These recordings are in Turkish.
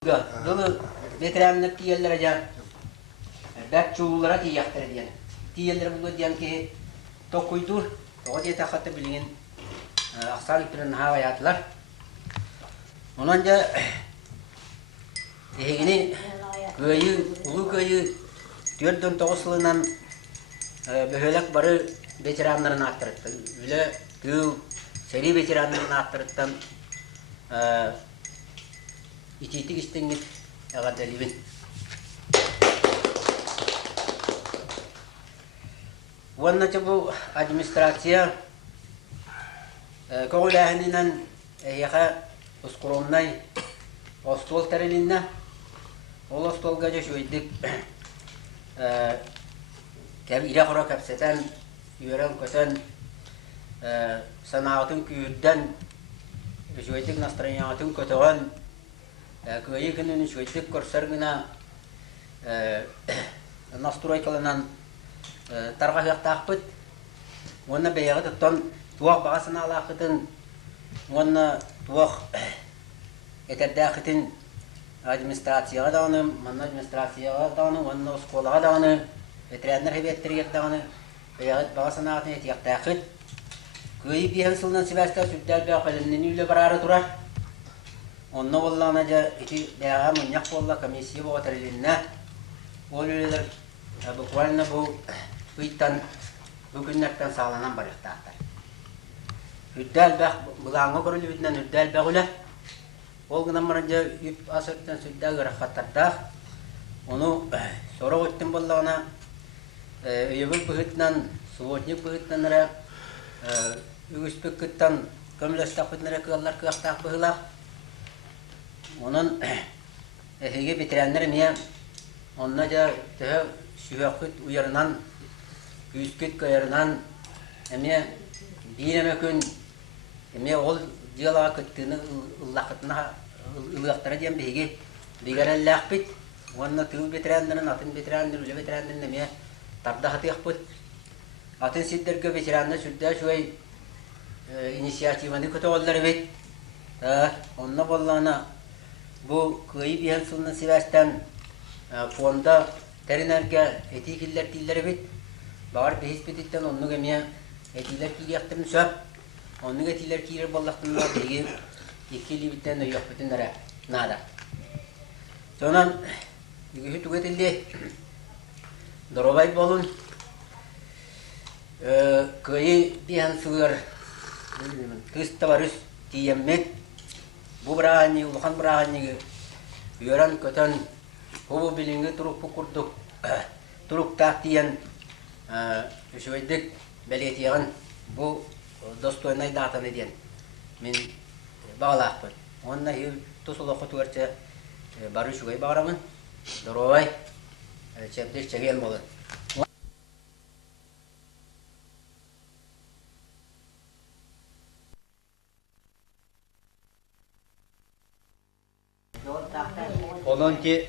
Dolu veteranlar tiyellere can bek çoğullara tiyaktır diyen. Tiyellere bulu diyen ki tokuydur. O diye takatı bilin aksal iplerin havayatlar. Onunca yine köyü, ulu köyü 4-9 yılından böylek barı veteranlarını aktarıttı. Öyle köyü seri veteranlarını aktarıttan İtitik istengit agadalibin. Wanna bu administrasiya koğulahininan yaha uskurumnay ostol terelinna ol ostol gaja şuydik kab ila qora kapsatan yören köten sanatın küyüden şuydik настроениятın kötügan köyü günün şuydik kursargına настройкаланан тарга яктакпыт онна беягы тоттон туак багасына алакытын онна туак этердакытын администрацияга дагы манна администрацияга дагы онна школага дагы ветерандар хебеттерге дагы беягы багасына атын яктакыт кöyü биһен сылдан сибаста сүттәл бакылынны үле барары турар онна боллана жа ити беага муньяк болла комиссия богатырылынна ол үлелер буквально bu Uytan bugünlerden sağlanan barıqtaqlar. Hüddel baq bulağına görülü bütünden hüddel baqıla. Ol gınan marınca üp asırttan süddel gıraqattardaq. Onu sonra öttün bollağına üyebül bıhıtnan, suvatnik bıhıtlanlara ügüspük gıttan kömüleştaq bütünlere kığallar kığaqtaq bıhılaq. Onun hege bitirenler miye onunca tühe süvaqıt uyarınan Üsküt kayarından eme bilemekün eme ol diala kıttığını ıllaqıtına ılaqtara diyen bege bigarallaq bit wanna tüv bitirenlerin atın bitirenler üle bitirenlerin eme tarda hatıyaq bit atın sidderge bitirenler südde şuay inisiyativani kötü olları bit onna bollana bu köyü bihen sılının sivastan fonda terinerge etikiller tilleri bit Bağır behis beditten onu gemiye etiler kiri yaktırın söp. Onu etiler kiri ballaqtınlar degi ikili bitten yok bütünlere nada. Sonra yüzü tüketildi. Dorobay bolun köyü bihan sığır kısta varız diyemmet. Bu brahani, ulukan brahani yören köten bu bilingi turuk pukurduk turuk tak diyen şöyledik belediyenin bu dostoynay dağıtan ediyen min bağlaqpın. Onunla tosulu okutuverçe barı şugay bağıramın. Dorovay çepdir çegel bolun. Onun ki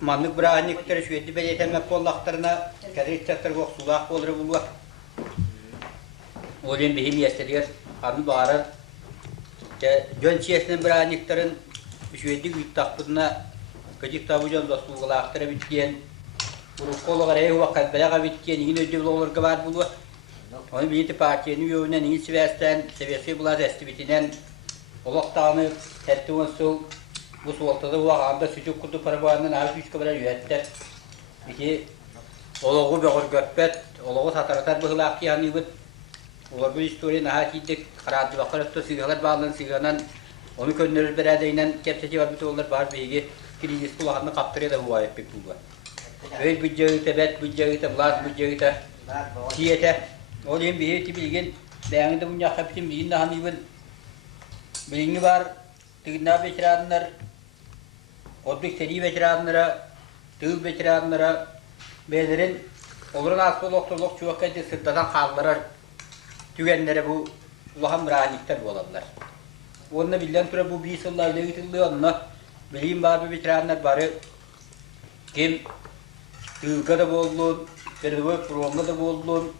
manlık bırakınlıkları şu eddi belirtemek bollaklarına kadar çatır yok sulak olur bulur. Olayım behim yestediyor. Hanı bağırır. Jön çiyesinin bırakınlıkların şu eddi güttaqpıdına gıcık tabucan dostluğulakları bitkiyen kolu garaya huva kalbelağa bitkiyen yine ödül olur var bulur. Onu bileti partiyenin yövünden iyi siversten seviyesi bulaz estibitinden olaqtağını tertüven su bu sualtada bu ağamda sucuk kurdu parabanın ağzı üç kadar yönetter. İki oloğu beğer göppet, oloğu sataratar bıhılaq ki hani bit. Olar bu istoriya naha kiydik karatı bakarıttı sigalar bağlanan siganan onu könderir beradayla kepseci var bütün onlar var beygi kirizis kulağını kaptırıyor da bu ayıp pek bu. Öyle bütçeyi tebet, bütçeyi teblat, bütçeyi te siyete. Olayım bir hepsi bilgin beyanında bunu yakapçım bilgin de hani bit. Bilgini var, tıgınlar beşiradınlar. Odrik seri veteranlara, tığ veteranlara belirin olurun asıl doktorluk çuvakaydı sırtladan kaldılar tügenlere bu ulaham rahalikler olabilir. Onunla bilen türe bu bir yıllar ile gitildi onunla bileyim var bir veteranlar bari kim tığga da boğulun, perdevi programda da boğulun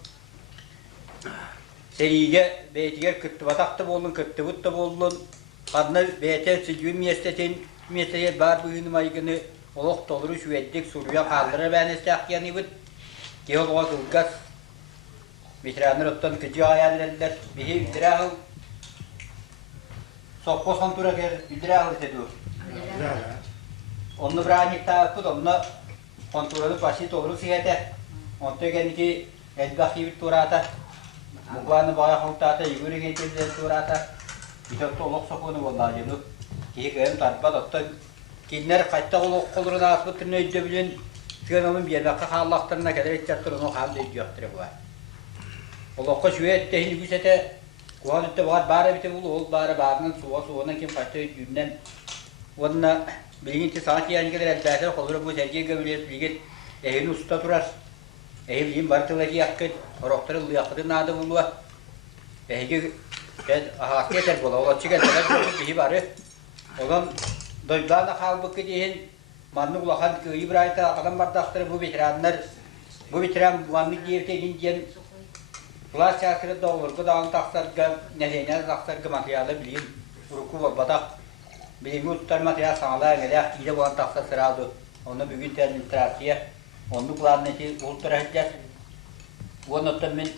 seriye beytiger kırtı batakta boğulun, kırtı butta boğulun kadına beyten sıcıvim yestetin metreye bar bugün maygını oluk doluru şüveddik suruya kaldırır ben esnafyanı bud. Geoloğa kılgaz. Metreanlar ottan kıcı ayarlarlar. Bihi dirahıl. Sokko santura gel dirahıl sedu. Onu brani tapıp onu kontrolü basit doğru siyete. Onto genki elbaki bir turata. Muglanı bayağı haltata yürü getirdiler turata. Bir oluk sokunu vallahi canım. Ki gayem tarpa ottan kinler kaçta oluk koluruna atıp neyde bilen Tüyanalım bir bakka Allah'larına kadar etçertir onu hamle ediyordur bu. Olukka şüve tehli güçete kuanette var bara bite bulu ol bara barının suğuna kim kaçta yünden onunla bilginti sanat yani kadar elbette kolları bu sergiye gömülüyor bilgin ehli usta durar. Ehliyin barıtılaki yakın oroktarı lıyakıdır nadı buluğa. Ehli ahası yeter bula ola çıkartlar bir barı. Olan doylarla halbuki dihin Manlı ulakan köyü birayta adam bardaktır bu bitiranlar. Bu bitiran manlı diyevtenin diyen Kulaç çarkırı da olur. Bu dağın taksarga nedeniyle taksarga materyali bileyim. Uruku ve batak. Bileyim uçtar materyal sağlığa gelek. İyi bulan taksar sıraldı. Onu bugün termistrasiye. Onu kulağın neti ultra edeceğiz. Bu nokta ben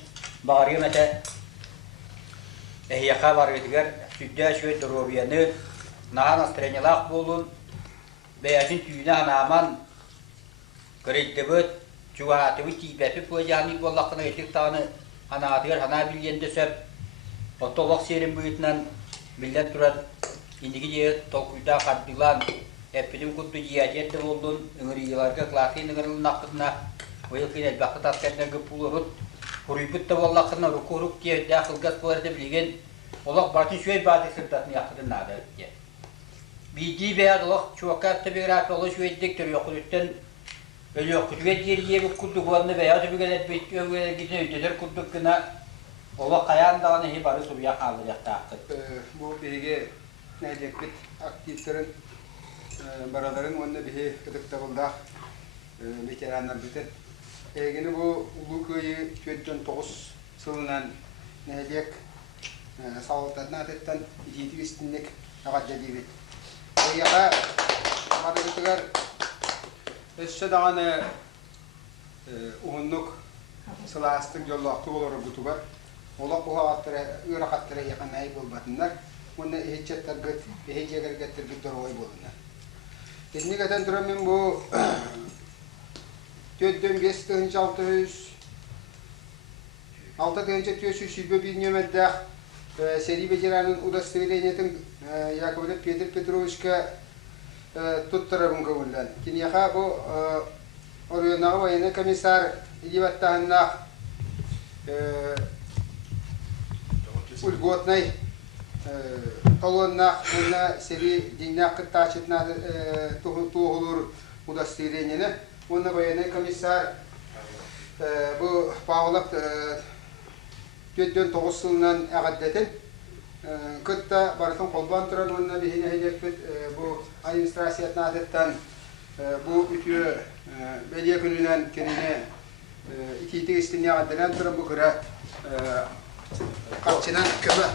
bağırıyorum ete. Ehyaka var ediger. Südde şöyle durubiyanı. Nahan astrenyalak bulun. Beyazın tüyüne anaman kırıldığıt, çuvatıvı tibeti pojani bollakına etik tağını anatıyor, ana bilyende söp. Otolok serin büyütünen millet duran, indiki diye tokuyda kardılan, hepinin kutlu cihaziyette oldun, ıngırı yıllarga klasiğin ıngırılın hakkında, o yılkin elbaqı taskerden gıpulurut, kuruyput da bollakına rukuruk diye dağılgaz polarida bilgen, olak bartın şöy badi sırtatını yakıdın nadır diye. Bildiği beyadılık, çuvakatta bir rahat oluş ve ettiktir yokuluktan ölüyor. Kudüvet yeriye bir kudduklarını veya da bir kadar bitki övgüler gidin ödedir kuddukına ola kayan dağını hibarı suya kaldıracak taktır. Bu bilgi neyecek bit aktiflerin baraların onunla bir kıdıkta bulda veteranlar bitir. Egini bu Ulu Köyü 2009 sılından neyecek sağlıklarına atetten itiğitik istinlik ağaca gibi. Eyağa marıgıtıgar össe dağını uğunluk sılastık yolu aklı olur gutugar. Olak bu ağattara, ırak attara yakın ayıp olbatınlar. Onu ehecet targıt, eheceger getirgit doğru bolunlar. Kesinlikle eden duramın bu Töddüm geçti hınca 6 önce tüyösü şübbe bilmemedde seri beceranın udostuvelenetin Yakovlev Peter Petrovичка tutturabın kavuldan. Kini yaka bu oraya vayına komisar İlivattahınna ulgotnay talonna ona seri dinnak kıttaşıtna tuğulur udostoveleneni. Ona vayına komisar bu Pavlov 2009 yılından ağaddetin kıtta barıtın kolban turan onunla bir hedefet bu administrasiyatına adetten bu ütüyü belediye gününden kendine itiğitik istinliğe addeden turan bu kıra kapçınan kömü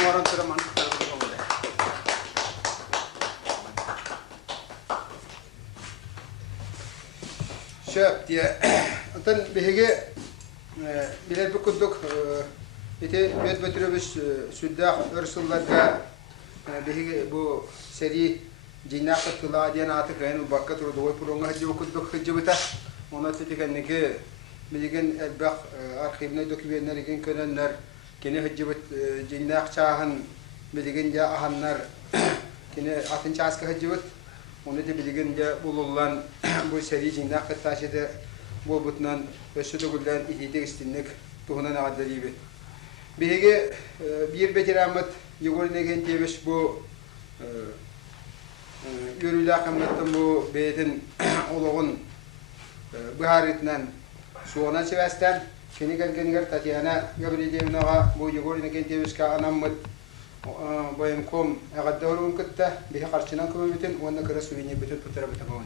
umarım turan mantıkları bu oldu. Şöp diye ondan behege birer bir kudduk ite Mehmet Petrovich Süddah Örsullarga bu seri cinnak kıla diyen atı kayın bakka turu doy pulonga hacı kudduk hacı bita ona tetikenneki bilgin elbaq arşivine dokümanlar igen könenler kene hacı bit cinnak çahan bilgin ya ahanlar kene atın çaska hacı bit onu da bilgin ya bulullan bu seri cinnak taşıdı bu butnan ösüdü gülden ihide istinlik tuğunan adali bit. Bihege bir betiramat yugurine gentebeş bu yürüyle kamlattım bu beytin oloğun biharetinen suğuna sevestem keni gelgeniger Tatyana Gabrielevnağa bu yugurine gentebeş ka anammat bayım kom ağadda olun kıtta bihe karşınan kıvmetin onda kıra suyunu bütün tutara bütün oldu.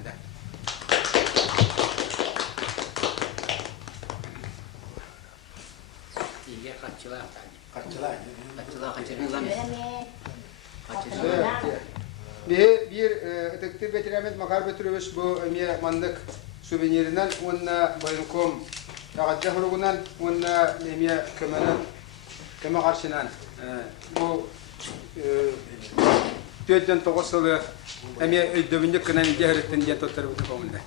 bir ötektir betiremet makar betürübüş bu emiye mandık suvenirinden onunla bayınkom tağadda hurugunan onunla emiye köme karşınan bu 4-9 yılı emiye ödövündük kınan cehiretten diye tuttarı bütün komunda.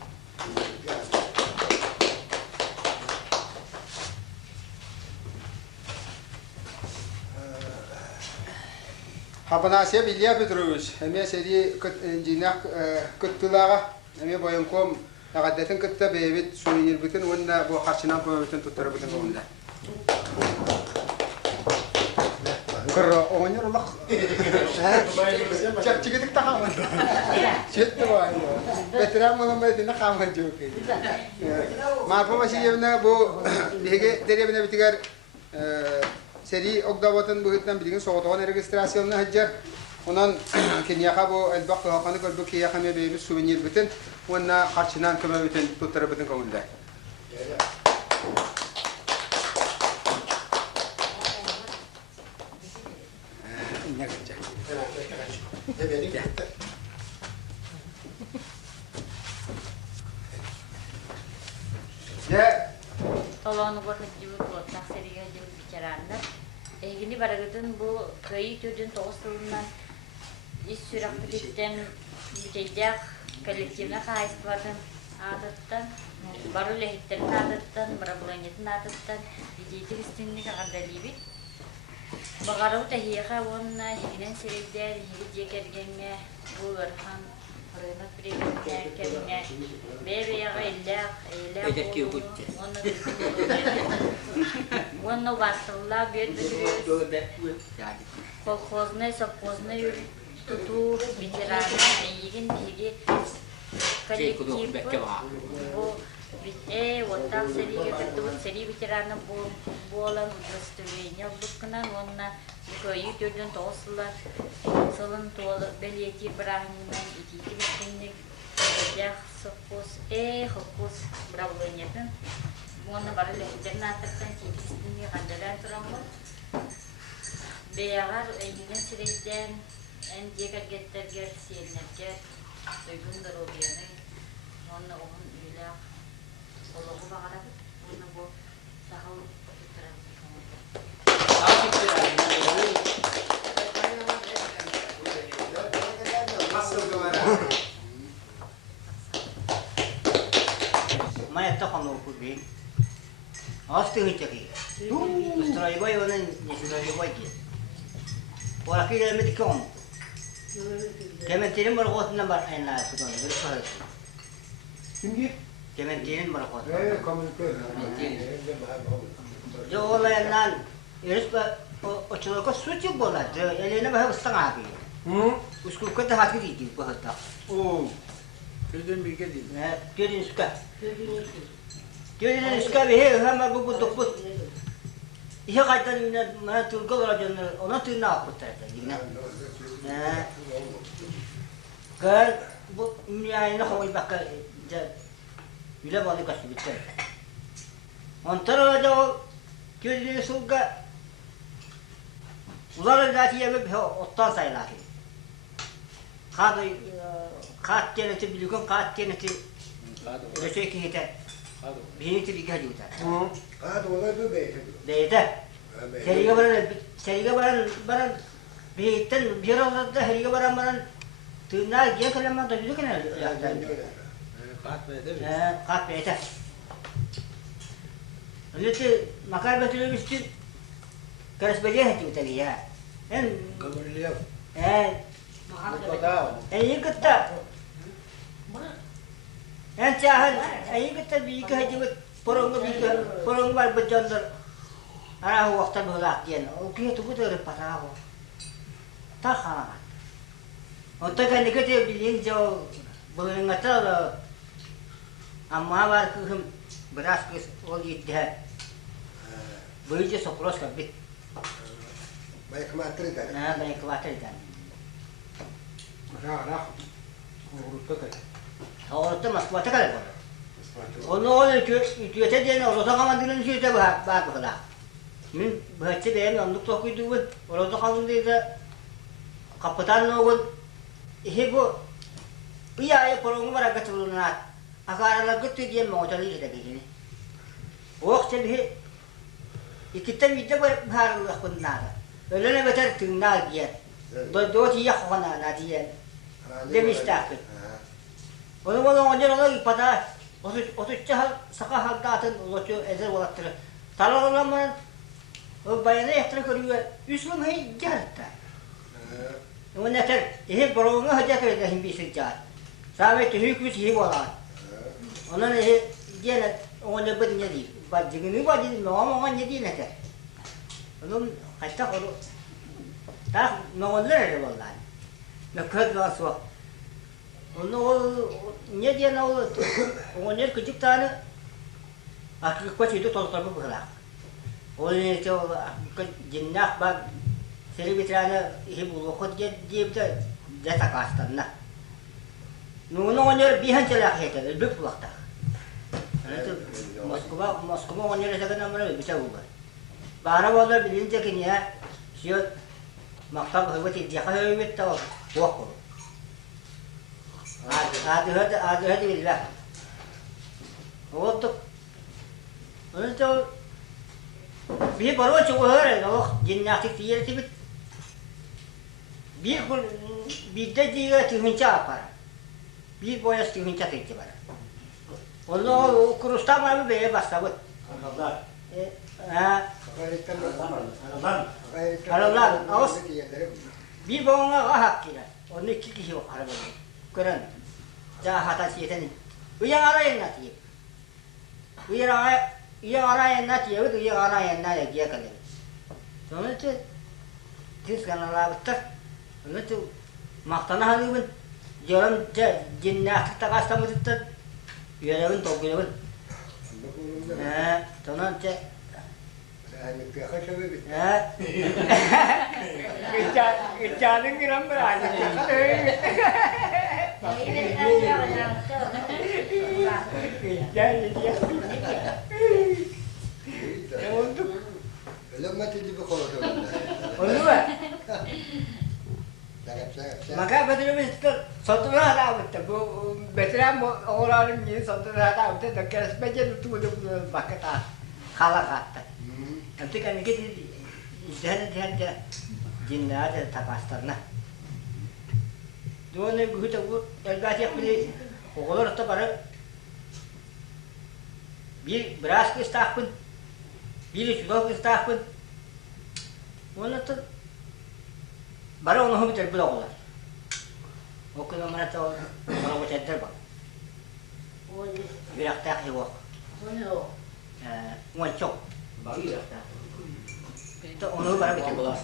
Habanasiye Bilya Petrovich, emiye seri jinak kıttılağa, emiye bayınkom tağaddatın kıtta beyvit suvenir bütün onunla bu karşınan köme bütün tuttarı bütün komunda. Kırra oğunyor Allah. Çıkıdık da kalmadı. Çıktı var ya. Betiren bunun bedine kalmadı çok iyi. Marpa başı yerine bu lege derebine bitiger seri Okdavat'ın bu hütten bilgin soğutuğun registrasyonuna haccar. Ondan Kenya'ya bu elbaq hakanı kalbuk ki yakame beyimiz suvenir bütün. Onunla karşınan köme bütün tuttarı bütün komunda. Ne kadar? Ya. Tolonu bakıcı bu taksiriye cevap biçaranlar. Egini baragadın bu köyü tüdün toğusulundan iş süreklilikten bütecek kolektifine kayıtladın adattan barı lehitlerin adattan barabulanyetin adattan diyecek istinlik ağırdalıyı Bagaraw tahiya wonna hignan sirigder higje kergenge bu garhan hormat primer kergenge bebe ya illa Ejek ki hujje. wonna wasalla bet kolkozne sopozne tutu bitirana yigin higi kolektif bu watak seri ketut seri bitirana bu bolan udastuvenya buknan wonna koyu tüdün toslar salın tol beliyeti brahminan iti kristinlik ya sopos hopos brawlanyetin wonna barle jannatan ti kristinlik kandaran turammo beyagar yine siriden en jeka getter gersiyenler duygun darobiyane wonna on ila Kalau aku bakal apa? Mana bu tahu putaran Mana tak kamu pergi? Awas tu hijau ni. Setelah ibu ibu ni setelah ibu ni. Orang kira mesti kamu. Kementerian berkot nombor enak sudah berkot. Tinggi. Kementerian berkot. Komunikör. जो वाला नान इस पर चलो को स्विच बोला जो ये ना बहुत संगा भी उसको कद हाथ दी थी बहुत था ओ Sözün bir kedi. क्यों इसका भी है हम अब को तो कुछ ये कहता है ना मैं तुमको बोला जो ना तू ना होता है ये ना कर वो मैं ना हो इबाका जब ये वाले का स्विच है अंतर जो क्यों ये सुगा उधर जाती है मैं उत्तर साइड आती खाद के नीचे बिल्कुल खाद के नीचे जैसे कि है भी नीचे दिखा जाता है Hadi olay bu be. देता seriga baran bihten biroda heriga baran tuna ge kalama to bidu kana qat beta lete makar betul bisti karas baje hati utaliya en Kamerliya. en kata en chahan en kata bi ka haji porong bar bejandar ara waktu bolak yen oke tu betul repatah tak kah untuk kan kita bilin jauh boleh ngatal amma bar kum beras kes oli dah boleh je sopros kabit Baik materi kan. nah banyak khawatir kan Nah. Urut kata. orang tu mas khawatir kan orang itu itu dia orang tu kaman dilun sih tu bah lah min baca dia nak untuk tu aku itu orang tu kaman dia kapatan orang bu iya porong mara gatulunat agar lagut dia mau jadi kita begini waktu ini kita minta berhar lakun nada lalu betul tinggal dia dua dia kena nadia dia mistak orang lagi pada waktu cahal sekarang datang waktu ezer waktu kalau lama bayarnya terkena Islam hai jarta Nggak ter, ini porong aja tu dah himpi sejat. Sampai tu hidup sih bola. Orang ni dia nak orang dia bernyadi. Baju ni baju ni orang jadi nak ter. Orang kata kalau tak orang lelaki bola. Nak kerja masuk. Orang nyadi orang ni kerja tanah. Aku kuat itu tolong bergerak. Orang itu jennak bag. Seri bicara ibu waktu dia betul dia tak kastan nak. Nunggu bihan celak heter lebih waktu. Itu Moskwa orang jalan sana mana bisa ubah. Bara bola bilin jekin ya siot maktab hebat dia kalau hebat tahu waktu. Ada bilah. Waktu itu biar baru cuba hari, awak jenak tiada tiba. Biar pun bida juga timinca apa? Biar boya timinca tiada. Allah kurus tamu bebas sabut. Kalau awas biar bawa ahak kira. Orang kiki hiu harga. Keren. Jangan hata siapa ni. Uyang ada yang nanti. Uyang orang yang nanti, itu yang orang yang nanti dia kalau. Soalnya tu, sekarang lah betul. Soalnya tu, makna hal ini pun, jalan jenak kita kasih tamu itu, ya pun tahu pun. Soalnya tu, kerja ni kiram berani. لما تجي بخوته والله maka betul betul satu hari betul betul orang ni satu hari betul dekat sebagai itu betul pakai tak kalah kata nanti kan kita jangan jinnah ada tak pastor nah dua ni gue tahu elga siapa ni orang tu baru beras ke staff pun sudah ke staff pun mana tu baru orang hobi terbelah lah. Okey mana tu orang macam terbang. Biar tak hewa. Ngancok. Bagi dah. Itu orang baru terbelah.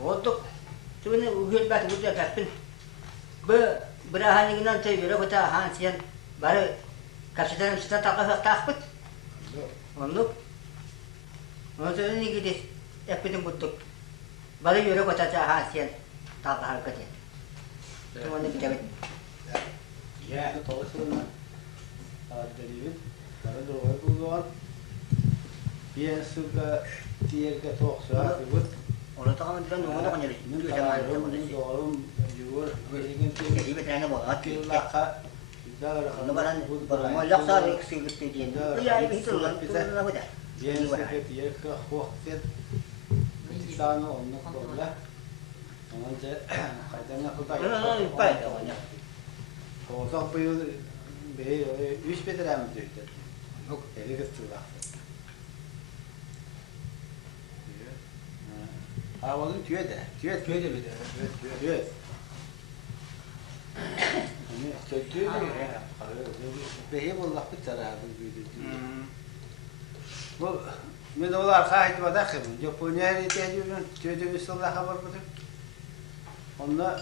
Untuk sebenarnya ujian bahasa ujian kasih. Berahan ini nanti biar kita hansian baru kapasitas kita tak pun. Untuk Maksudnya ni kita apa yang butuh, baru juru kota cahaya hasil tak harga dia. Cuma ni kita. Ya, itu tahu semua. Jadi itu, kalau dua bulan, dia suka tiada ketok suara sebut. Orang tu kan tidak nunggu tak nyari. Ini kalau orang jual, ingin tu. Jadi betul nak buat. Laka, kita Lebaran, baru laksa reksi kita dia. Ya itu lah, itu lah betul. Dia suka tiada kehormatan. Sana orang boleh. Orang je, kadang aku tak. Baik awalnya. Kalau tak perlu, us betul am tu. Jadi gitu lah. Awalnya cuy dah. Cuy. Ini cuy ni. Behebullah kita lah begitu. Bu, medolar kait badakhim. Japonya ni tiada cuy bisullah kabar betul. Onda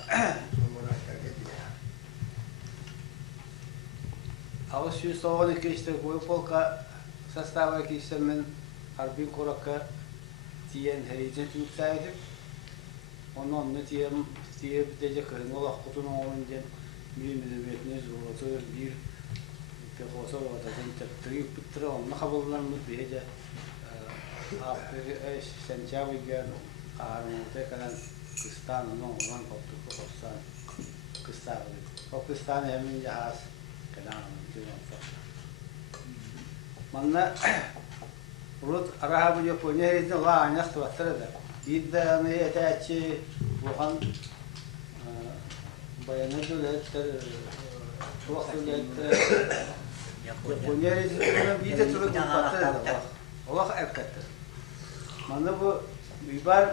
Awas şu sonraki işte bu polka sastava ki işte men harbi koraka tiyen herice tüksaydı. Ondan ne tiye bitecek kırın ola kutun olunca bir müdüriyetiniz olur. Bir pekosa var da trik bitir onu kabullan mı diyece. Sen çavi gel ağrımda kalan Kıstan'ın olan koptuk Kostan. Kıstan. O Kıstan hemen cihaz kelamın diyorum. Manna Urut araha bu Japonya izin Allah anyas tuatırdı. İdde ne etaçi buhan bayanı dölettir. Tuatır dölettir. Japonya izin ona bir de türlü tuatırdı. Allah erkektir. Manna bu biber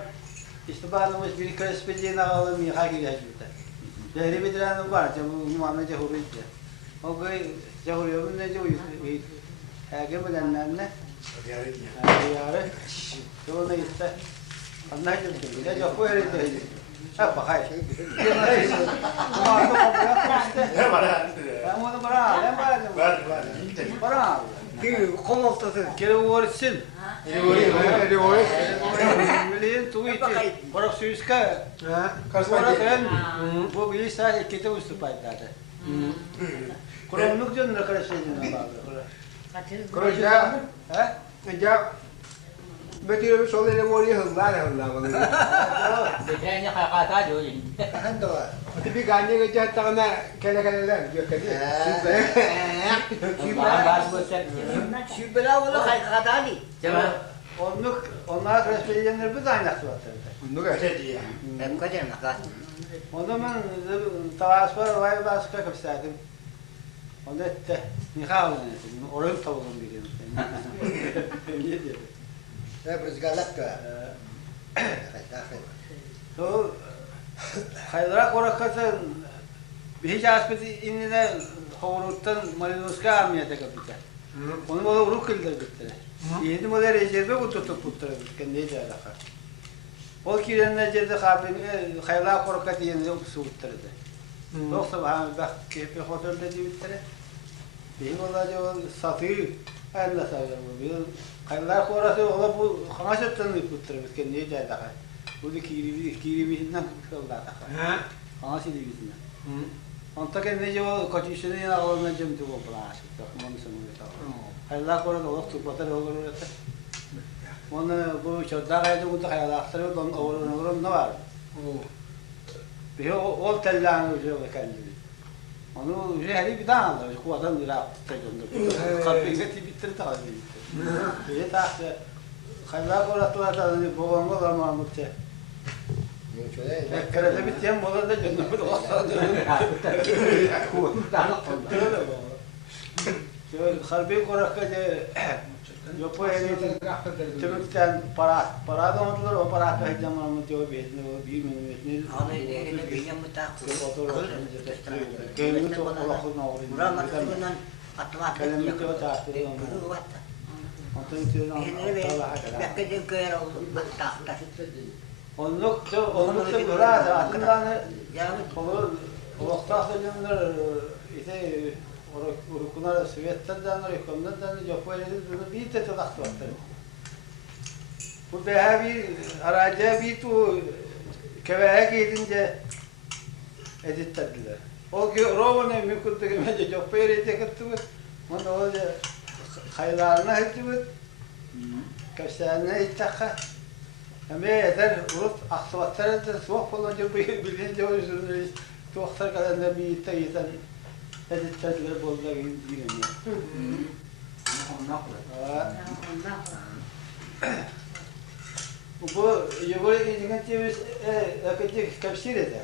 işte bağlamış bir krespeciğine ağlamıyor haki geçmişte. Şehri bitiren var, bu manna cahuruydu. O böyle cahuruyor ne cahuruyor? Hâge bilenlerine yarı yoluna gitti. Anlayacağım şimdi. Ne çok öyle değil. Hep bakayım. Bu arada kopya işte. Ne var ya? Ben bunu bırak. Ben bırakacağım. Var. Bırak. Ki komoltası. Kere uğraşsın. Million tu itu. Orang Suiska. Orang kan. Bu bir saat kita ustupay tadi. Kurang nuk jon nak kerja ni nak. Kroja, Ha? ja, meteoroloji soalnya oraya hızlar bunu. Betrenya kakata jo yin. Kan tu. Tapi ganya kerja tanah kele-keleler diyor kedi. Bahas bosan. Şu bela ola kata ni. Coba. Onlar kerja pejajar bir tane nasıl var? Bunu kan. Hem kacan makan. Onda ben tavasper vay başka kapsadım. Onda ette. Nikah oldu. Orayı tavuğum biliyorum. Ne diyor? Saya bersegalak ke. So, hayra korakatan bir aspeti inine horuttan marinuska amiyete kapita. Onu bana uruk kıldır bitti. Yedi model rezerve bu tutup tuttu kendi de alaka. O kirenle cede kapın hayra korakat yeni yok suutturdu. Yoksa bak kepe otelde dibitti. Bir olaca satı elle sayıyor bu. Hayra korası ola bu hangaşattan tuttu kendi de alaka. Bu da kiri bir hinden kıldı alaka. Hangaşı dibitti. Antaken ne cevap kaçışını yana alanına cemti bu plaş. Takımını sanıyor tamam. Hayırlar koran olur tutmatar olur öyle. Onu bu çocuklar kaydı bu da hayırlar aktarıyor don olur ne var? Bir o tellan oluyor kendi. Onu heri bir daha aldı. Şu adam dira tecrübe. Kalbine bitir tabii. Bir tahta hayırlar koratlar da bu gonga da mamute. Kerede bityen moda da cennet bu olsa. Harbi korakka de yopo yani tümükten para da ondular o para da zaman mı diyor bir ne bir minut Ana ne benim mutak. Gönlü to Allah'ın avri. Buram atından atmak. Kalemi to tahtı. Antın tüyün Allah'a. Bekledim köye oldu. Tahta. Onluk da burada atından Yani o vakta söylenir ise Urukunar Sovyetlerden Urukunlardan Japonya'dan bir de taktı var. Bu bir araca bir tu keveye gidince edittiler. O ki Roma'nın mümkün değil Japonya'ya tekrar onu öyle hayranına hediye kaşlarına ittaka. Ama eğer Urut aksavatları da soğuk falan bilince o yüzden soğuklar kadar da bir ittayıdan editlerler bolda gidiyor. Bu yuvayı ilginçimiz akıcı kapsir eder.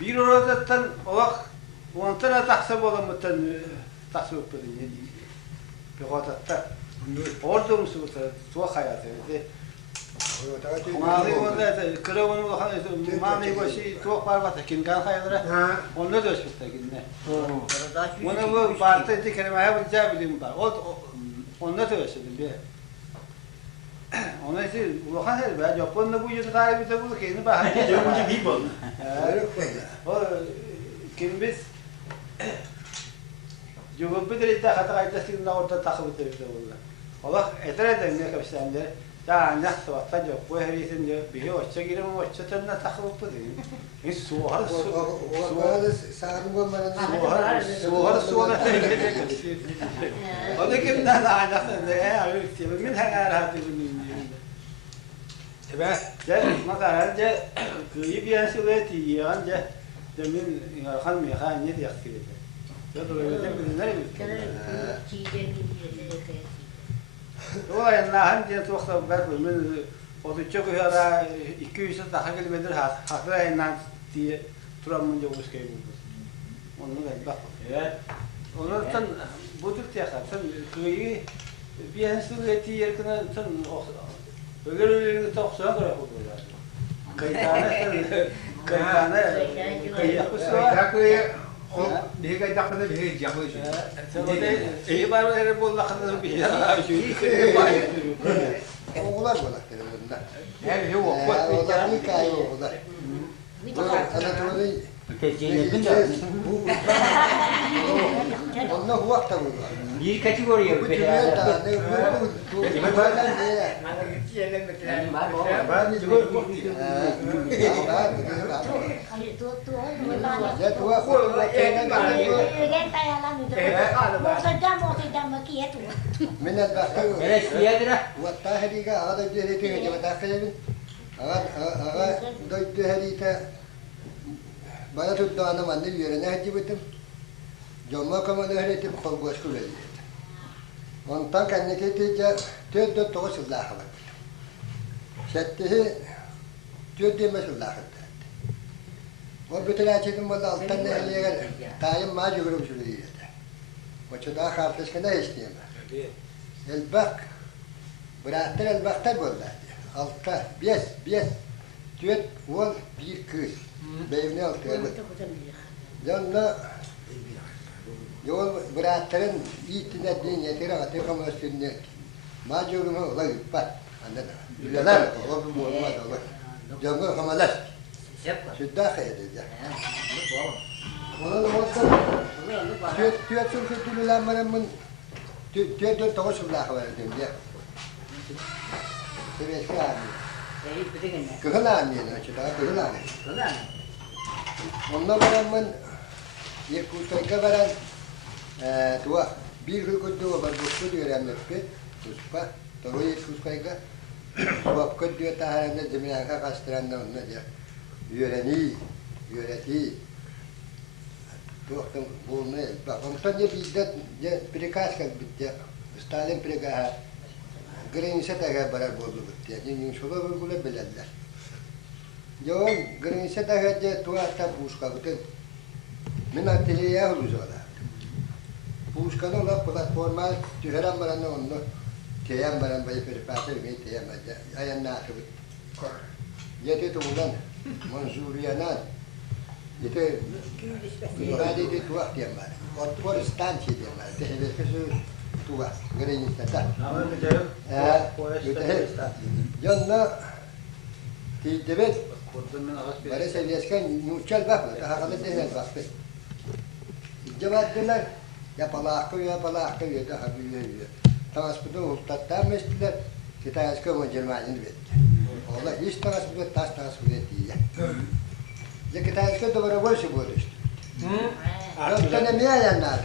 Bir oradan olak ontana taksab olamıtan taksab yapılıyor. Bir odatta orada musul soğuk hayatı. Mavi orada kıravunu mavi başı soğuk var batı kim kan hayatı. Onda da hoşbetti günde. Onu bu partide kelimeye bulacak bilim var. Onda da hoşbetti bir. Ona için ulakan her ben Japon'da bu yüzden tarihi de bu kendi bahane. Japonca bir bol. O kim biz Cuma bir de hata kayıtlasın da orada takıp edebilir valla. Allah ederden ne kapsan der. Ya nasıl vakta yok bu herisin diyor. Bir o çekirim o çetenle takıp edebilir. Hiç suhar suhar o da kimden anlattı ne ya min her hadi bunun. Evet. Makaraca kıyı bir yansı ve tiyanca demin kan mi kan ne diye aktivite. Ya da öyle de bilinler mi? O yandan diye tuğsa bak ben o da çok ya 200 daha kilometre haklı yandan diye turamınca uskay bu. Onu da bak. Evet. Onu sen budur diye sen kıyı bir yansı ve tiyer kana sen öyle toksa kadar oldu. Kaytana kayyak kusura. Dakıya o bihe dakıda bihe yapıyor. İyi var öyle bolla kadar bir şey. Oğullar var televizyonda. Yani yok. Oğullar bir kayı oğullar. Bu Anadolu'yu onunla huakta bu. Bir kategoriye Bu dünya da ne bu من البحر والطاهرية هذا جهريته جمع تاخير هذا ضد جهريته بنا تدانا من اليورنا هجيبتم جمع كمان جهريته خلقوش كله ondan kendine tece tüyde toğuş lahava. Şettihi tüyde mesul lahava. O bütün açıdım valla alttan ne heliye tayım macugrum şuraya. O çoda kardeşkinde isteyem. Elbak bıraktır elbakta bolla. Altta bies tüyet vol bir kız. Beyni altı. Yanına yol bıraktırın itine dünyatı atı kamasını macurumu olay pat anladın bileler o bu olmaz olur jango kamalar sudah kaydı onun orta tüyet çünkü lamaramın tüyet de toğuşlar var diye sebeska kıhlan ne çıta kıhlan onunla beraber yekutayga veren tua bir kudu var bu diyor emniyet puspa toru yekutayga swap kudu tahanında zeminaka kastıranlar onlar ya yöreti tuğtum bunu bak ondan ya bizde ya prekaz kad bitti Stalin preka Grinse taga barar bozdu bitti yani şola vurgula belediler Yo Grinse taga tua ta puska bitti من ateliye huzurlar. Puskano la platforma tüheram baran onu teyam baran bayı perpatır mi teyam aja ayan na tabi. Yete tu bulan Manzuriyanan yete ibadi de tuah teyam bar. Otpor stansi teyam bar. Tehve kesu tuah gereğin istata. Ama bir Yanna ti debet Bare seviyesken nuçal bakma. Daha kadar değil bakma. Cevaplar ya palakı daha büyüyor. Transportu ultattan mesleler kitayska monjelmağını vetti. Ola hiç transportu taş vetti ya. Ya kitayska doğru var şu böyle işte. Yok tane mi ayanlar?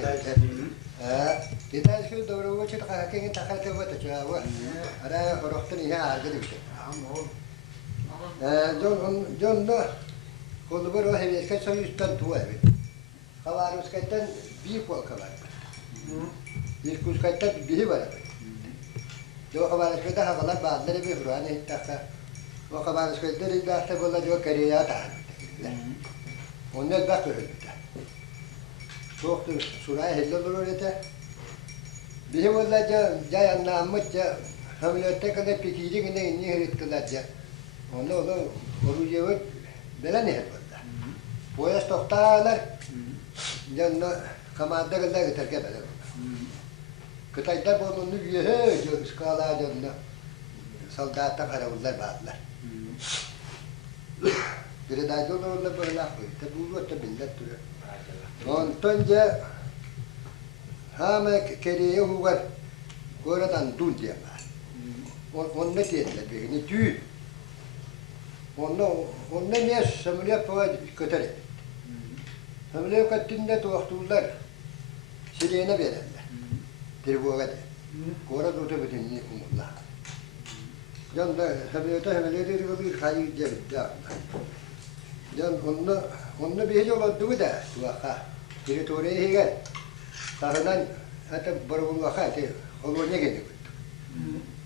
Kitayska doğru var çünkü hakikin takatı var çawa. Ara rohtan ya arkadaş. John da kolubur o heveska soyustan tuva evet. Kavarus kaytan bir kol kavar. Bir kuş kaytan bir var. Jo kavarus kaytan havalar bağları bir buranı hittaka. O kavarus kaytan idahta bolla jo kariya ta. Onlar da kırıldı. Çok suraya hello dururete. Bir bolla jayan namıç ya hamilete kadar pikiri ne ni herittiler ya. Onu orucu bela ne yapıyorlar? Poyas toktalar. Yanına kamanda kadar getirke bela. Kıtayda bunun yühe skala yanına soldatta karavullar bağlılar. Bir daha yollarla böyle yapıyor. Tabi bu da millet duruyor. Ondan hama keriye huvar. Oradan dul diye var. Onun ne diyorlar? Ne tüy. Ondan ne samimiye pava kötüler. Samimiye kattığında tuğaktuğlar sileyene verirler. Dirbuğa de. Kora durdu bütün ne kumullah. Can da hemeleri olur kayı cebde. Can onunla bir yol oldu da vaka. Biri oraya gel. Tahından hatta barbuğun vaka te olmaya geldi.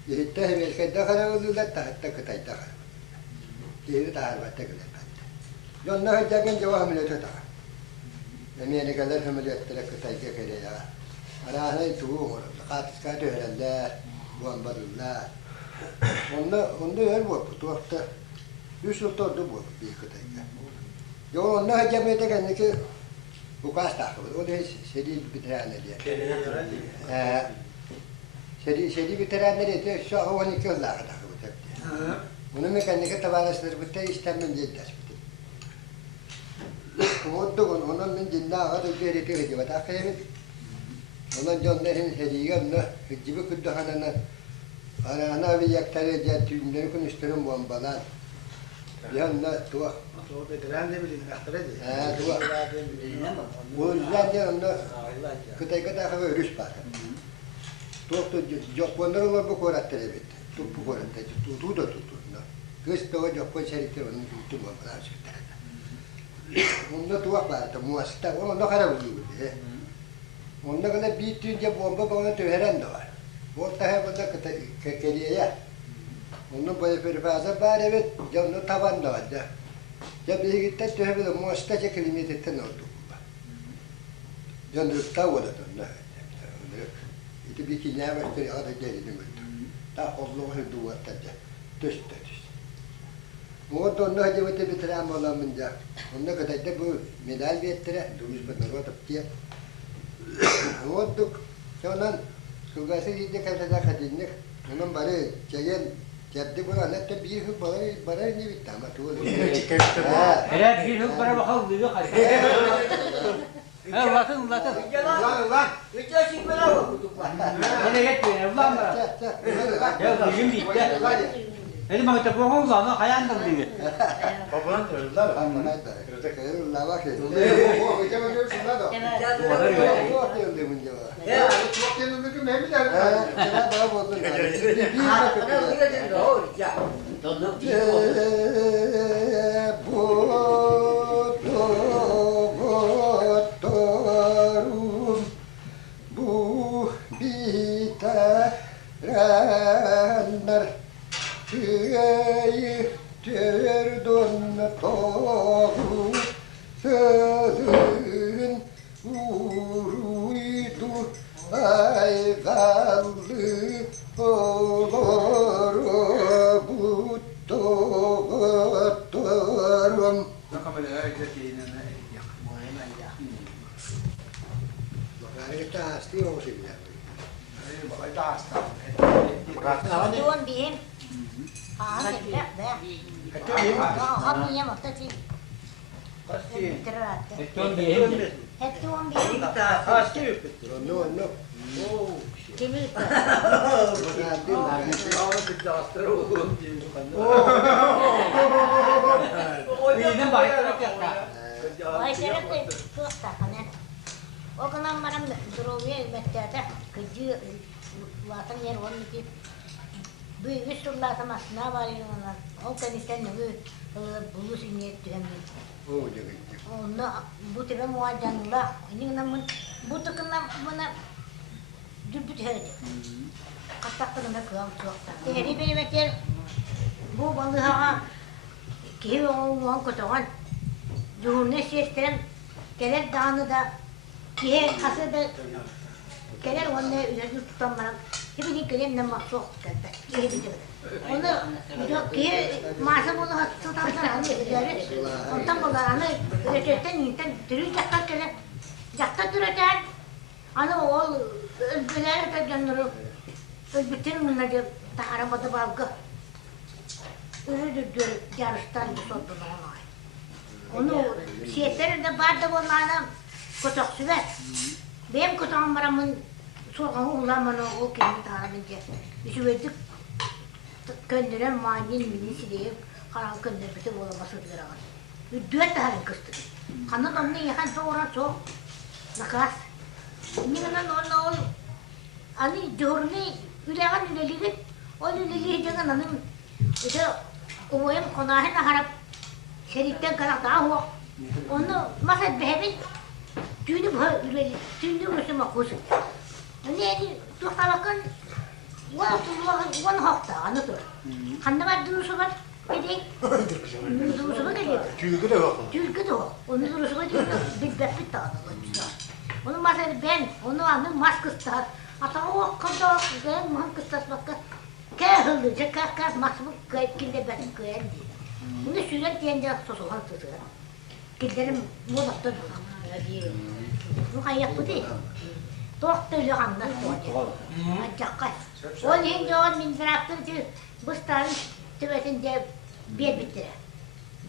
Yitte hemen kadar kana oldular hatta kıtay da. Yeri daha var tek de. Can ne hajagen cevap millet ta. Emine kadar hemeliyetler kıtay kere ya. Arahane tuğum kat kat herhalde bu ambarlar. Onda yer bu tuhafta. Yüz oturdu bu bir kıtayga. Yo onda hacamete kendiki bu kaç takı. O da seri bitirenler diye. Seri bitirenler diye şu an 12 yıllar takı bu tepki. Bunun mekanik tabanasları bu te istemem diye ders bitti. Kumoddu onun min cinna adı geri tere gibi takı. Ondan jonların seriye onu gibi kudduhanana ana bir yaktare tümleri konuşturum bombalar. Yanına tuğa. O bitiren de bilin ahtara de. Tuğa. Bu yüzden de onda kıtay haber örüş var. Tuğ yok bunlar bu korattere bitti. Bu korattere tuğ da tuttu. Kız da yok bu şerite onun tuttu bombalar çıktı. Onda tuğa var da muasta onda kadar oluyor. Onda kadar bir tünce bomba bana töheren de var. Orta hep onda kekeliye ya. Onun böyle bir fazla var evet, canlı taban da vardı. Ya bir gitti töhebe de muasta çekilimi detten oldu. Canlı tavada da. İşte bir ki ne var ki adı geldi mi? Ta Allah'ı duvarda da. Düştü. Bu da onda hacı bitiren olan minca. Onda kadar da bu medal vettire, dövüş bana diye. Olduk. Sonra kılgası gidip kalacak kadınlık. Onun bari çeken cepte buna nette bir hıp bana ne bitti ama tuğlu. Hele bir hıp bana bakalım diyor kaç. Ulatın. Lan. Üçe çıkmıyor okuduk var. Hele yetmiyor ulan bana. Ya bizim bitti. Benim hakikaten bu ulan hayandım diyor. Babanın öldüler. La bak. O hocam görürsün lan o. Çok geldi bunca. Ya çok yanındaki ne biler? Sana bana bozdun. Bu biterenler Terdun toğu sözün vuruydu aygallı olur bu doktorum. Ne kadar hareket yayınına Hareketi hastayı o şekilde. Bakayım hasta. Tuon bihin. Tek dah. Kami yang waktu sih. Terat. Ekton diyeyim. Het tuon bihin. Hasta yok. No. Kimi. Benim bayrak yakta. Ay terat tuh tak kan. O kana maram duruye betterde. Kıcı vatan yer var mı ki? Bu üstülla tamasına var yana. O kanisten ne bu sinyet tühemli. Oh jangan. Onda bu tipe muacanla. Ini namun bu tukuna bana dübüt herdi. Kataklarında kıvam çokta. Heri beni bekler. Bu balığı ha ki o kotoğan. Juhurne seslen gelir dağını da ki kasada gelir onunla üzerinde tutanmadan hepini gelir ne mahsus geldi. Hepini onu yok ki masa bunu tutanlar hani üzeri ondan bunlar üretirten inten dürüst yakta gelir yakta türeten hani o ölbüler de canları ölbütün bunları da arabada balgı ürüdür yarıştan bir sordular onu siyetlerinde vardı bunlarla kutak süver. Benim kutam varamın soğanı ulanmanı o kendi tarafınca. Süverdik kendinden manin minisi diye karan kendinden bitir olaması diye ağır. Düet tarafın kıstı. Kanın onu yakan çoğuran çok nakas. Ini kan onu ani jorni ülegan ülelilik o üleliği jangan anın İşte umayım konağın harap şeriften kanak daha huwa. Onu masad behebin tüyünü böyle tüyünü müslüman kusur. Ne tuhta bakın wan hakta anlatır. Kandamat durusu var. Dedi. Durusu var dedi. Çünkü de bakın. Türkü de o. Onu durusu var dedi. Bir bekli tağdı. Onu masad ben onu anın maskıstar. Ata o kadar ben maskıstar bakın. Kehildi, kah masbuk kayıp kilde benim köyündi. Bunu süren diyence sosulan tutuyor. Kilderim modakta duran. Bu hayat bu değil. Doktorlu anlar soğuyor. Acakay. O neyince on min traktör ki bıstarın tüvetinde bir bitire.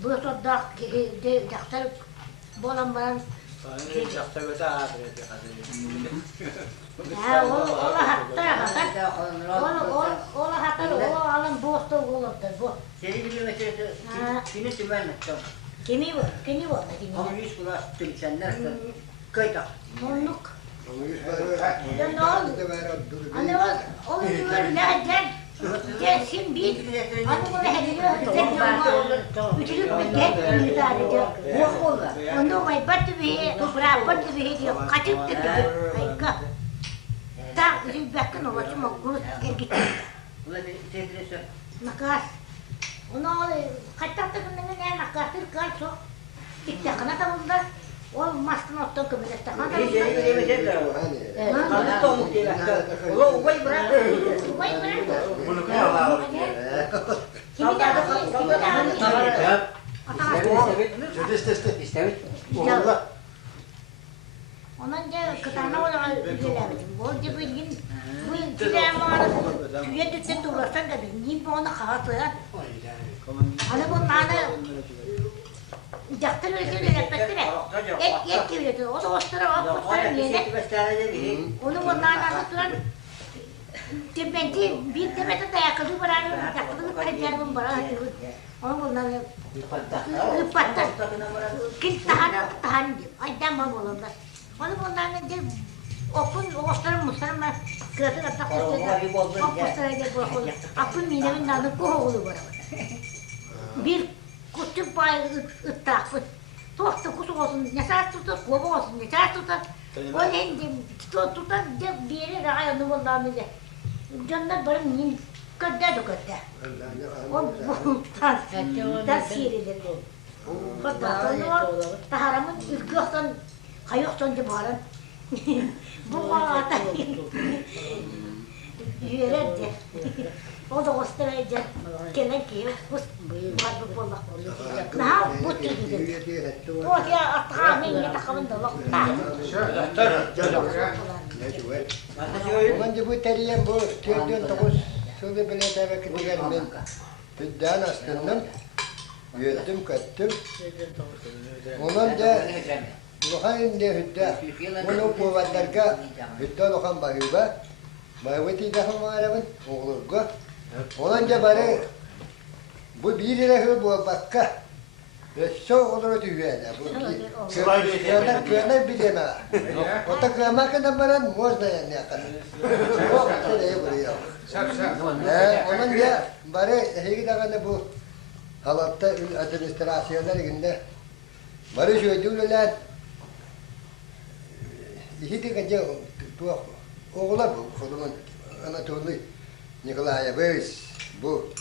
Bu sodak doktor bolan bolan. Ha o hatta o alın boğazda olurdu bu. Seni gibi meselesi seni tümenmek yok. Kimi bu? Kimi bu? Ama 100 kulaş tüm senler kayda. Monluk. Onu yüz böyle. Ya ne oldu? Anne o onu diyor ne gel. Gel şimdi bir. Anne bunu hediye üçlük bir gel müsaade. Bu oldu. Onu may battı bir, bırak battı bir diyor. Kaçıp gitti. Ayka. Tak bir bakın o başım okulu gitti. Ulan bir tedrisi. Nakas. Onu kaçta takımdan ne nakasır kaço. İşte kana da bunda. O maskın ottan kımıda takana da bunda. Kanı tomuk değil. O koy bırak. Vay bırak. Bunu kıyamam. Kimi de onun da kıtana olan ülkelerimizin. Bu da bilgin bu ülkeler var. Tüye tüte durursan da bilgin bu onu kağıtlayan. Hani bunlarla Jaktır ülkeleri repetire. Et gibi o da ostara yine. Onu bunlarla anlatılan tepenti bir tepete dayaklı bırak. Jaktırı kayıtlar bunu bırak. Onu bunlarla ıpattır. Kil tahan diyor. Aydan bana olurlar. Onu bunlarla okun ostara mustarım ben kıratır atak ostara. Ok ostara diye bırakılır. Akın minemin adı koğulu bırak. Bir kutup bayi ıttakfı. Tohtu kutu olsun, ne saat tutar, kova olsun, ne saat tutar. O neydi, tutar bir yere rağaya numundan bize. Canlar benim nin kadar da kadar. O bu tas şiiridir. Hatta onu taharamın ilk yoktan, hayoktan cibaran. Bu ata yürerdi. O da gösterecek. Gelen ki bu bu bolla. Nah, bu tüydü. O ya atağın ne takımın da lokta. Bence bu teriyen bu tüyden dokuz söyle bile tabi ki diğerinden hüddan aslından yöttüm kattım. Ondan da Luhan de hüdda. Bunu kuvvetlerge hüdda luhan bahüba. Bahüveti de hamarabın oğlurga. Ondan da bari bu bir lira bu bakka. Çok olur tüyüyle. Bu köyler bileme. O da kıyamak da bana moz da yani yakın. O şey buraya. Onun da bari hegi de bu halatta administrasyonlar günde bari şu ödüller İhti kaca bu oğlan bu oğlumun Anatoly Nikolaevich bu.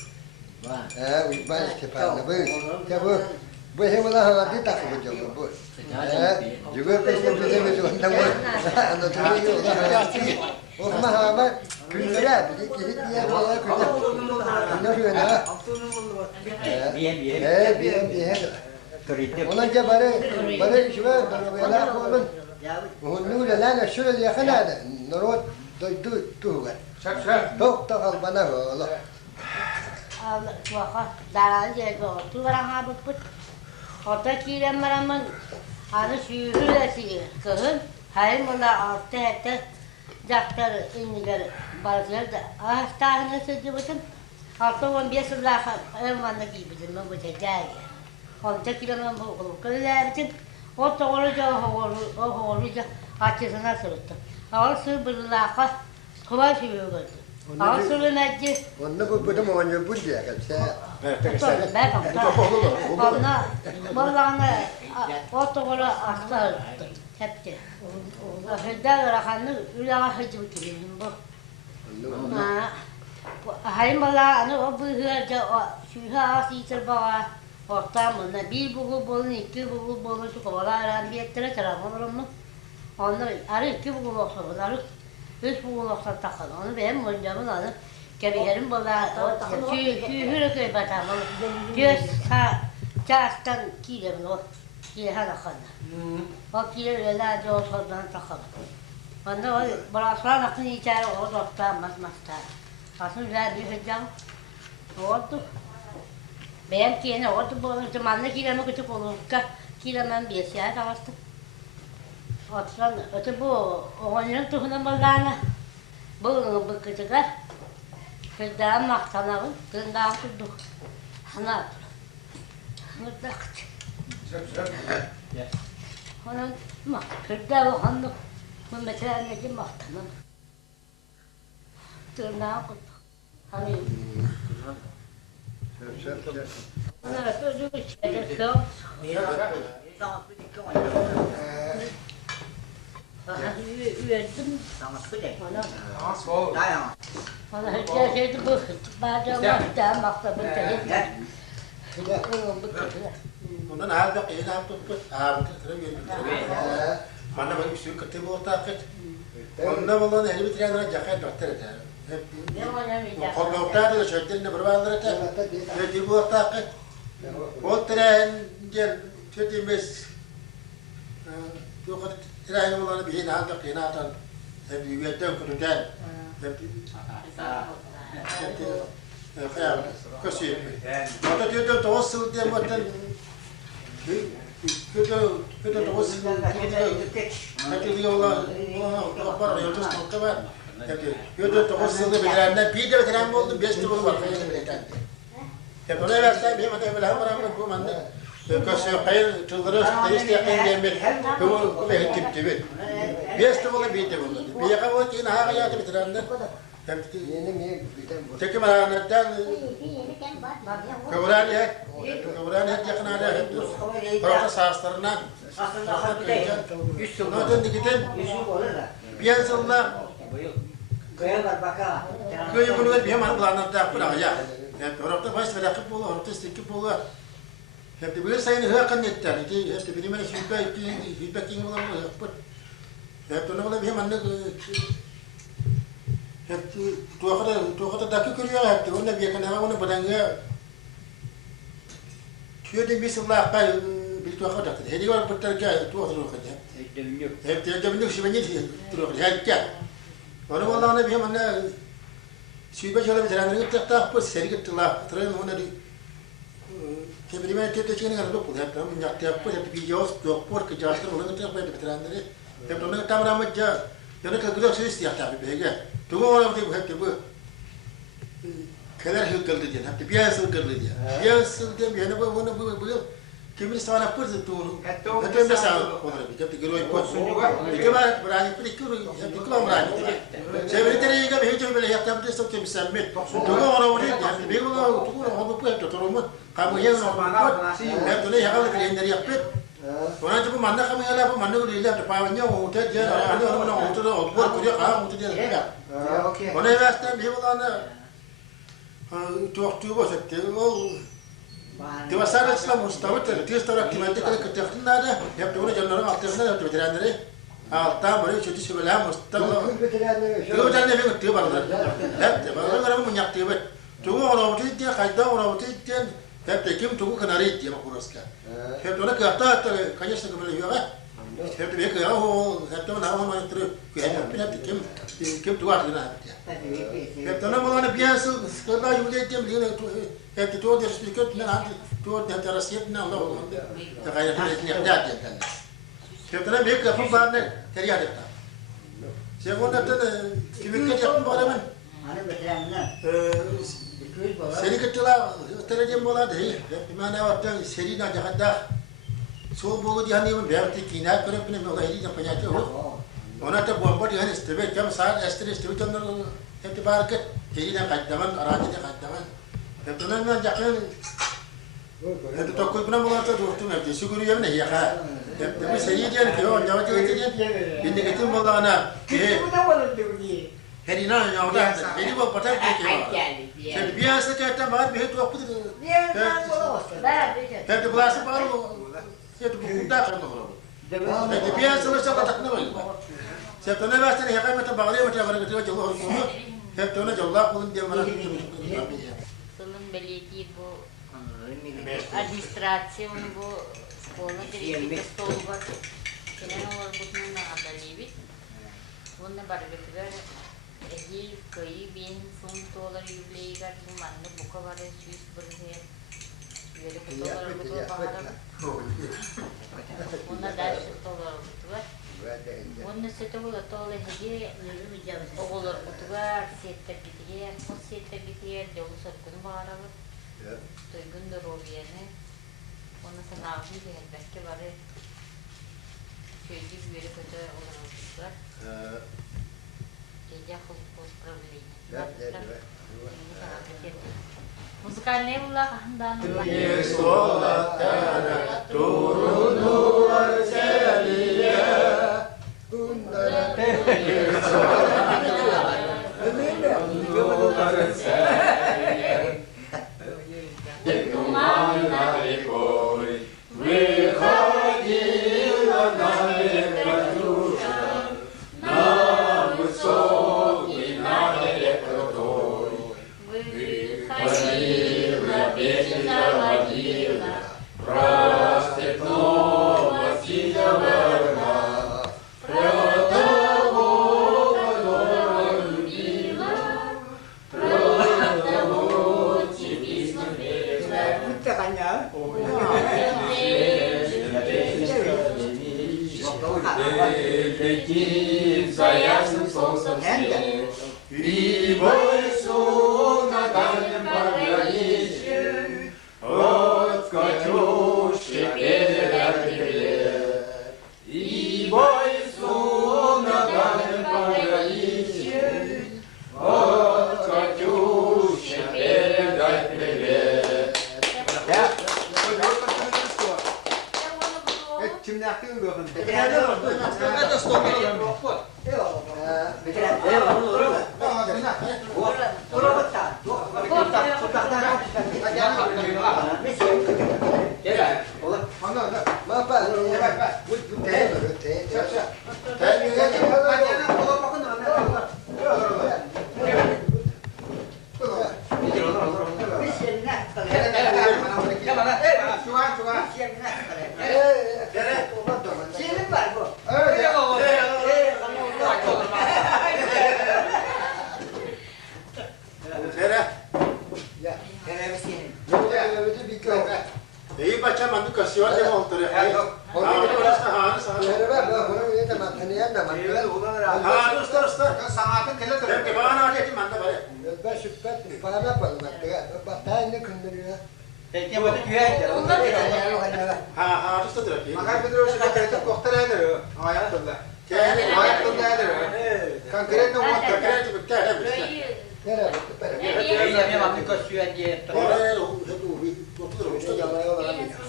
Uyman Stepanovich. Ya bu hemala hadi takip ediyor bu. Juga peşte bize ondan bu Anatoly oğlan. O mahama günlere bir iki diye böyle günler. Bien. Ona da bari şu böyle oğlun. ونقول لا انا شو اللي خلاني نروح توغل توك تغل بنا والله Vaka daral diye doğru. Tuvaran ha bu. Orta kiren maramın anı şuurulası kızın hayır mıla orta ette jaktır indiler bazıları da hastane sözcüğün orta 15 yıllık elmandaki bizim bu tecayı. Orta kiren bu kızlar için o doğruca açısına sırıttı. Ağır sığ bir laka kolay sürüyor. Ağzını meclis. Onda bu da mı oynuyor bu diye gelse. Ben Ona vallahi otoğla aslar hepti. Hıdda rakanı ulağa hıcı kilim bu. Hayır vallahi o bu hıca şu ha sitir bağa ortamında bir bu bolun iki bu bolun şu kovalar bir tere tarafı mı? Onlar arı iki bu olsa üç bu olsa takın. Onu benim oynayacağım onu. Kebirlerim bana şu hürükü batamam. Göz ha çarştan kilim o. Kilim hanakan. O kilim öyle de olsadan takın. Onda o burasılar nakın içeri o doktor masmasta. Aslında güzel bir hocam. Oldu. Benim kiyene oldu bu zamanla kilimi küçük olursa kilimden bir şey kavastım. Oturan öte bu oğlanın tuhuna balana. Bu küçükler. Kırdan maktanavın, kırdan kurduk. Hana mutlaktı. Onun kırdan o handık. Bu meselendeki maktanavın. Kırdan kurduk. Hani ona çocuk içeri sok. Ürettim. Ona hiç şeydi bu. Bazen vakti maktabı tehlikeli. Ondan ağırda kıyın ağırda ağırda kırım yedim. Bana bak bir sürü kıtı bu orta akıt. Ondan vallahi eli bitirenlere cakayet baktır eder. Kolda orta da şöyle bir bağlar eder. Ve bu orta akıt. O tren gel tütümüz. Yok tren vallahi bir yine ağırda kıyın ağırda. Hep yüyetten kurudan. Hep خيار كسير. ما تقدر توصل ده مثلا كده توصل هتلاقي والله برا يوتس كمان يقدر توصل ده بدرنا بيده بدرنا بولد بيست بول برا يبغى لا بس بيه ما تبغى هم رام بقول من كسر خير تدرس تريست يقين جميل هو كله هتجيب تبي بيست بول بيده بول بيه كمان كنا هاي بدرنا تكي مرة ندان كوراني هك يقنا عليه هدوس فرق ساسترنا نودن دكتين بينزلنا كي يقولون بيهم أنا بلانة تأكل عيا فرق تبغى تراقب بولا فرق تستكب بولا هبتي بير سين هي كنيت تاني تي هبتي بدي من feedback بولا هبت هبتي نقول بيهم أنا tuh kata dak kuriya hati ona biya kana ona badanga tiyo de bisla pa bil tuh kata hedi war putar ka tuh kata kata hedi jamnyuk shibani tuh kata hadi ona wala ona biya mana shiba jala bijaran ngi tak tak pus seri kitla tren ona di kebri me tete chini ngara do pudha tam nyak tak pus hedi bijos dok por ke jastra ona tak pa bijaran de hedi ona tamra majja yana ka gudok sisi ya tabi bege tuh orang tu buat tu kadar hiu kerja dia, tapi biasa kerja dia, biasa apa mana boleh, kami sekarang apa tu, itu biasa orang ni, jadi kalau ikut, itu mah berani pergi kerja, itu kalau berani, saya beri teri juga, hiu cuma boleh, tapi tu sok kami submit, tuh orang ni, jadi bego tu orang apa tu terus kamu yang orang apa, tu ni yang kalau kerja dari apa, orang cuma mana kami yang apa, mana kau lihat depannya, orang dia, orang tu orang kerja, orang tu dia. Ona evvelten bir yıllarına tuğ bas etti. Tiva sarıçla Mustafa teri. Tiz tavrak timende kale kıtıktınlar. Hep de onu canların altına da bitirenleri. Altta böyle çötü şöyle Mustafa. Tuğ canne bir tuğ varlar. Hep de böyle garam munyak tuğ. Tuğ ona oturup diye kayda ona oturup diye. Hep de kim tuğ kanarı diye bakuraska. Hep de ona kıyafta kanyasına böyle yiyor. Hep de bir kıyafta hep de ona ama yatırıyor. Hep de kim tuğ atıyor hep de. Hep de ona bana biasa sekarang juga dia beli hep de tuğ dersi dikkat ne hadi tuğ hep de rasiyet ne Allah Allah. Da kaya bir ne yapacak kan. Hep de bir kıyafta var ne teriya detta. Saya onda da kimlik yapın bana ben. Seri ketela terjem bola deh. Mana waktu seri nak jahat so bogo di hani men berarti kina kare pune me Allah hidi na panya ke ho ona ta bomba di hani stebe kam sa estre stebe tam hep barket kayıdan kaddaman aracı da kaddaman hep tunan jakın hep tokku buna bularsa dostum hep siguru yemne ya ha hep de seri diyen ki o jawat diyen bindi getim bolana ke herina yawda heri bu patak ke hep biasa kata mar be tu aku hep de bulası var hep de bu da kan doğru hep biasa lo sabah takna bal hep de ne vastan ya kayma bagri mata bagri ke Allah hukumu hep de ne Allah kulun dia mana Sılın belediye bu administrasyon bu sekolah dari stol var. Kena orang bukan nak ada lebih. Bunda baru betul. Ehi koi bin suntolar yubleigar bu mana buka var Swiss berhe. Jadi betul betul bahara. Bunda dari suntolar betul. Bunda setelah betul ehi oğullar betul. Setter bitiyor, kos setter bitiyor. Jauh sarkun bahara. Duygundur o bir yerine. Onu sınavını bir elbette var. Çocuk bir kötü olurlar. Gece kız problemi. Musikal ne ulah handan ulah. Yesolatana turunu arseliye undara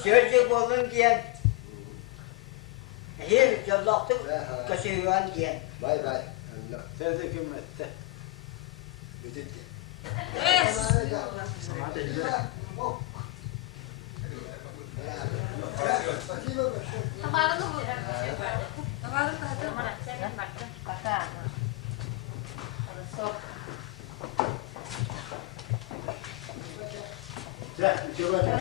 Sözcük olun diyen, her cevaptı kaşıyan diyen. Bay bay. Sen de kümmette. Bitti. Tamarını bu. Tamarını da bakar. Sok. Ya, coba.